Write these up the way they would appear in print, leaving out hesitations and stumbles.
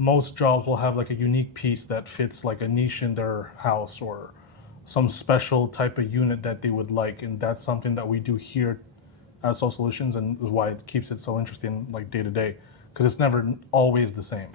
most jobs will have like a unique piece that fits like a niche in their house or some special type of unit that they would like, and that's something that we do here at Soul Solutions, and is why it keeps it so interesting, like day to day, because it's never always the same.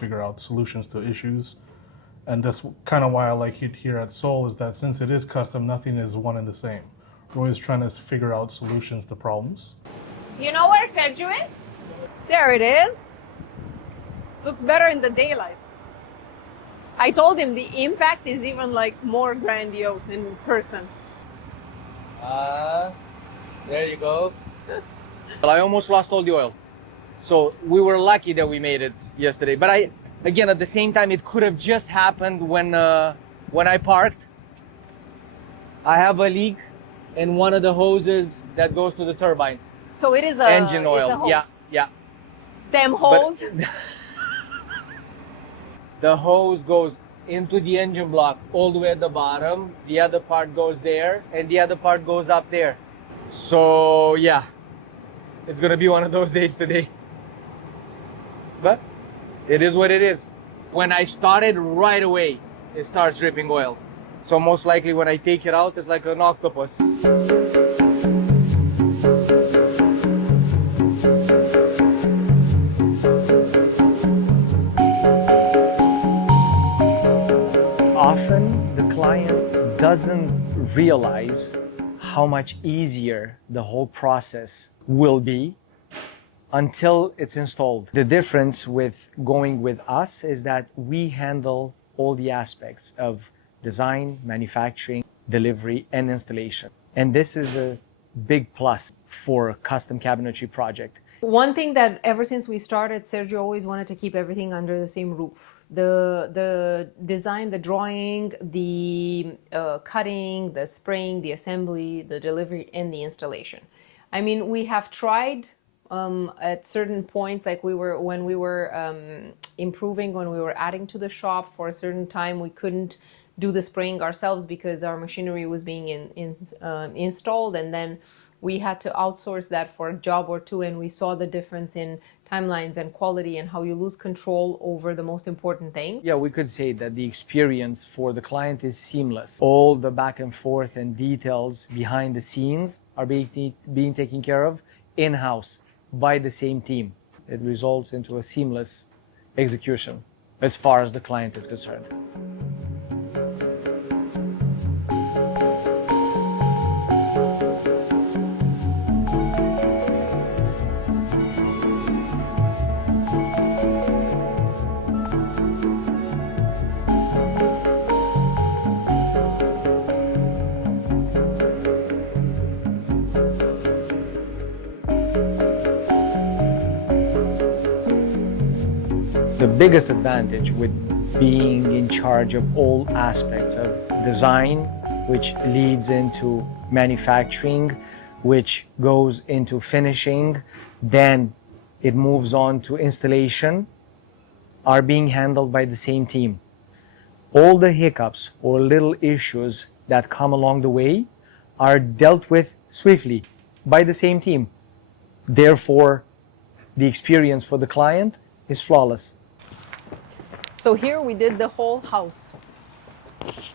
Figure out solutions to issues, and that's kind of why I like it here at Soul, is that since it is custom, nothing is one and the same. We're always trying to figure out solutions to problems. You know where Sergio is? There it is. Looks better in the daylight. I told him the impact is even like more grandiose in person. There you go. Well, I almost lost all the oil. So we were lucky that we made it yesterday. But again, at the same time, it could have just happened when I parked. I have a leak in one of the hoses that goes to the turbine. So it is a engine oil. It's a hose. Yeah. Damn hose. The hose goes into the engine block all the way at the bottom. The other part goes there, and the other part goes up there. So yeah, it's gonna be one of those days today. But it is what it is. When I started, right away, it starts dripping oil. So most likely when I take it out, it's like an octopus. Often the client doesn't realize how much easier the whole process will be until it's installed. The difference with going with us is that we handle all the aspects of design, manufacturing, delivery, and installation. And this is a big plus for a custom cabinetry project. One thing that ever since we started, Sergio always wanted to keep everything under the same roof. The design, the drawing, the cutting, the spraying, the assembly, the delivery, and the installation. I mean, we have tried at certain points, like when we were improving, when we were adding to the shop for a certain time, we couldn't do the spraying ourselves because our machinery was being installed, and then we had to outsource that for a job or two, and we saw the difference in timelines and quality and how you lose control over the most important things. Yeah, we could say that the experience for the client is seamless. All the back and forth and details behind the scenes are being taken care of in-house by the same team. It results into a seamless execution as far as the client is concerned. The biggest advantage with being in charge of all aspects of design, which leads into manufacturing, which goes into finishing, then it moves on to installation, are being handled by the same team. All the hiccups or little issues that come along the way are dealt with swiftly by the same team. Therefore, the experience for the client is flawless. So here we did the whole house.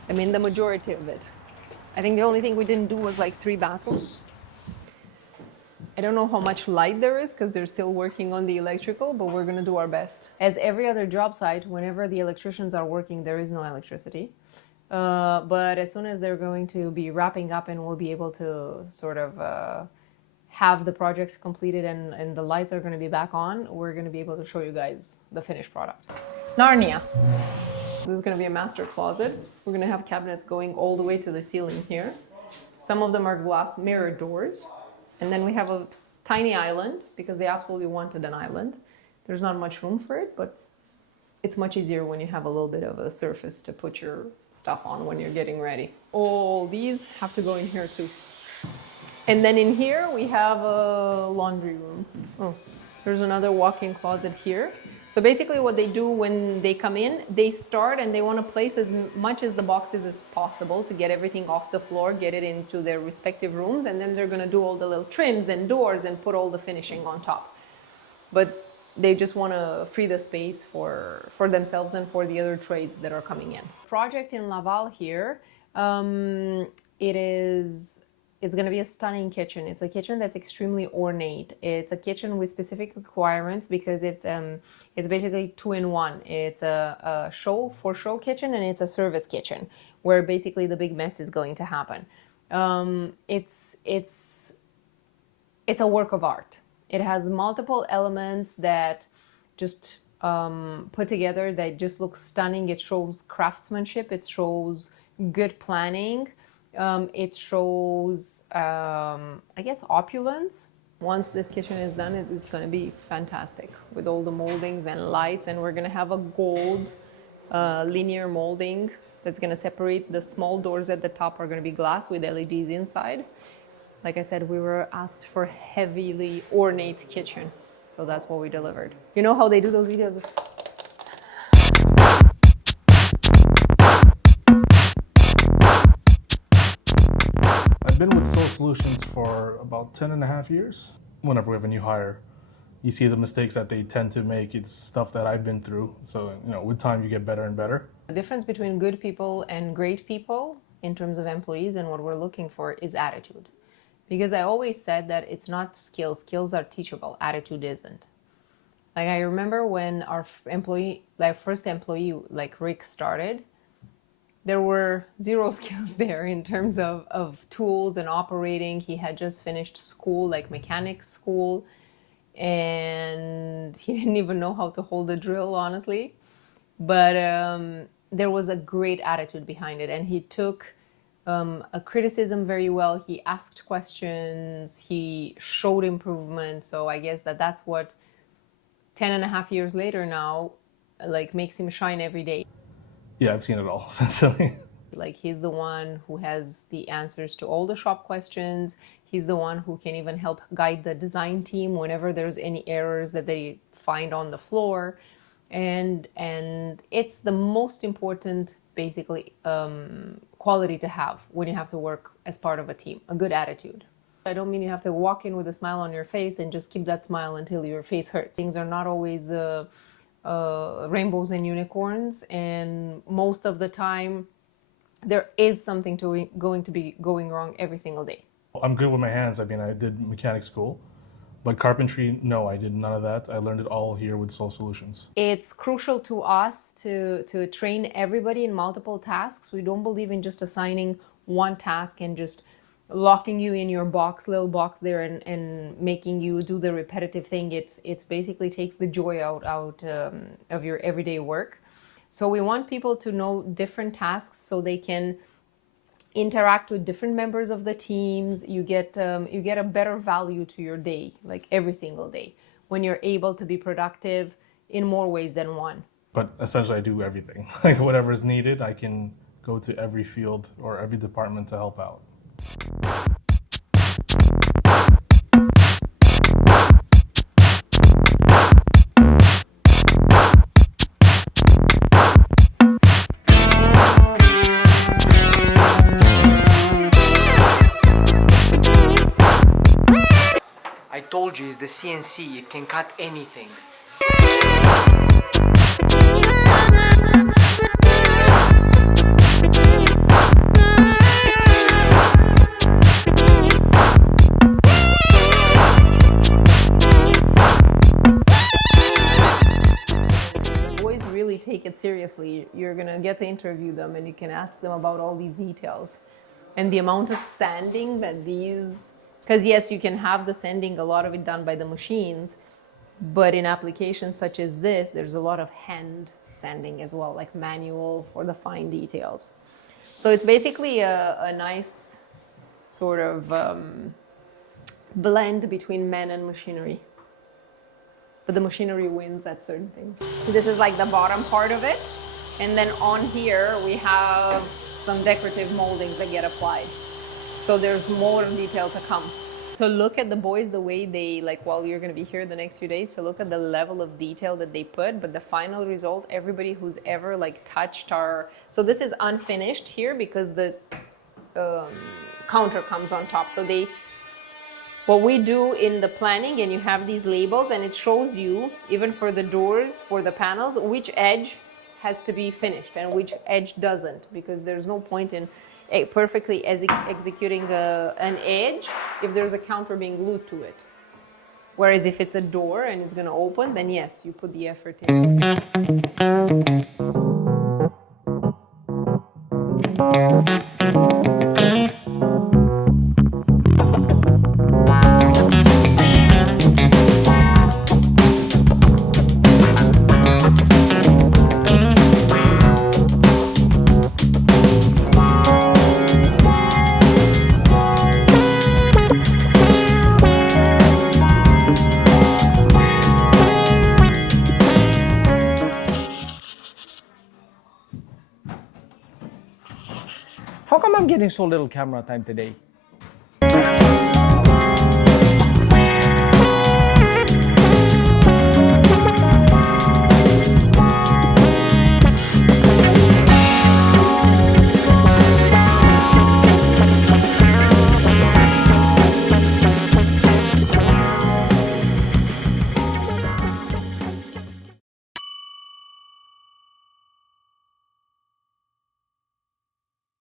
I mean, the majority of it. I think the only thing we didn't do was like 3 bathrooms. I don't know how much light there is because they're still working on the electrical, but we're gonna do our best. As every other job site, whenever the electricians are working, there is no electricity. But as soon as they're going to be wrapping up and we'll be able to sort of have the project completed and the lights are gonna be back on, we're gonna be able to show you guys the finished product. Narnia. This is going to be a master closet. We're going to have cabinets going all the way to the ceiling here. Some of them are glass mirror doors. And then we have a tiny island because they absolutely wanted an island. There's not much room for it, but it's much easier when you have a little bit of a surface to put your stuff on when you're getting ready. All these have to go in here too. And then in here we have a laundry room. Oh, there's another walk-in closet here. So basically what they do when they come in, they start and they want to place as much as the boxes as possible to get everything off the floor, get it into their respective rooms, and then they're going to do all the little trims and doors and put all the finishing on top. But they just want to free the space for themselves and for the other trades that are coming in. Project in Laval here, it's going to be a stunning kitchen. It's a kitchen that's extremely ornate. It's a kitchen with specific requirements because it's basically 2-in-1. It's a show kitchen and it's a service kitchen where basically the big mess is going to happen. It's a work of art. It has multiple elements that just put together that just looks stunning. It shows craftsmanship. It shows good planning. It shows, I guess, opulence. Once this kitchen is done, it's going to be fantastic with all the moldings and lights. And we're going to have a gold linear molding that's going to separate. The small doors at the top are going to be glass with LEDs inside. Like I said, we were asked for a heavily ornate kitchen. So that's what we delivered. You know how they do those videos? I've been with Soul Solutions for about 10.5 years. Whenever we have a new hire, you see the mistakes that they tend to make. It's stuff that I've been through. So, with time you get better and better. The difference between good people and great people in terms of employees and what we're looking for is attitude. Because I always said that it's not skills. Skills are teachable. Attitude isn't. Like I remember when our first employee, like Rick, started, there were zero skills there in terms of tools and operating. He had just finished school, like mechanic school, and he didn't even know how to hold a drill, honestly. But there was a great attitude behind it, and he took a criticism very well. He asked questions, he showed improvement. So I guess that's what 10.5 years later now, like, makes him shine every day. Yeah, I've seen it all, essentially. Like, he's the one who has the answers to all the shop questions. He's the one who can even help guide the design team whenever there's any errors that they find on the floor. And it's the most important, basically, quality to have when you have to work as part of a team, a good attitude. I don't mean you have to walk in with a smile on your face and just keep that smile until your face hurts. Things are not always rainbows and unicorns, and most of the time there is something going to be going wrong every single day. I'm good with my hands. I mean, I did mechanic school, but carpentry, no, I did none of that. I learned it all here with Soul Solutions. It's crucial to us to train everybody in multiple tasks. We don't believe in just assigning one task and just locking you in your little box there and making you do the repetitive thing. It's basically takes the joy out of your everyday work. So we want people to know different tasks so they can interact with different members of the teams. You get a better value to your day, like every single day, when you're able to be productive in more ways than one. But essentially I do everything. Like whatever is needed, I can go to every field or every department to help out. I told you, it's the CNC, it can cut anything. Boys really take it seriously. You're gonna get to interview them and you can ask them about all these details. And the amount of sanding that because yes, you can have the sanding, a lot of it done by the machines, but in applications such as this, there's a lot of hand sanding as well, like manual for the fine details. So it's basically a nice sort of blend between man and machinery. but the machinery wins at certain things. This is like the bottom part of it. And then on here, we have some decorative moldings that get applied. So there's more detail to come. So look at the boys, the way they, like, while you're going to be here the next few days, so look at the level of detail that they put, but the final result, everybody who's ever like touched our, so this is unfinished here because the counter comes on top. So what we do in the planning, and you have these labels, and it shows you, even for the doors, for the panels, which edge has to be finished and which edge doesn't, because there's no point in perfectly executing an edge if there's a counter being glued to it. Whereas if it's a door and it's going to open, then yes, you put the effort in. How come I'm getting so little camera time today?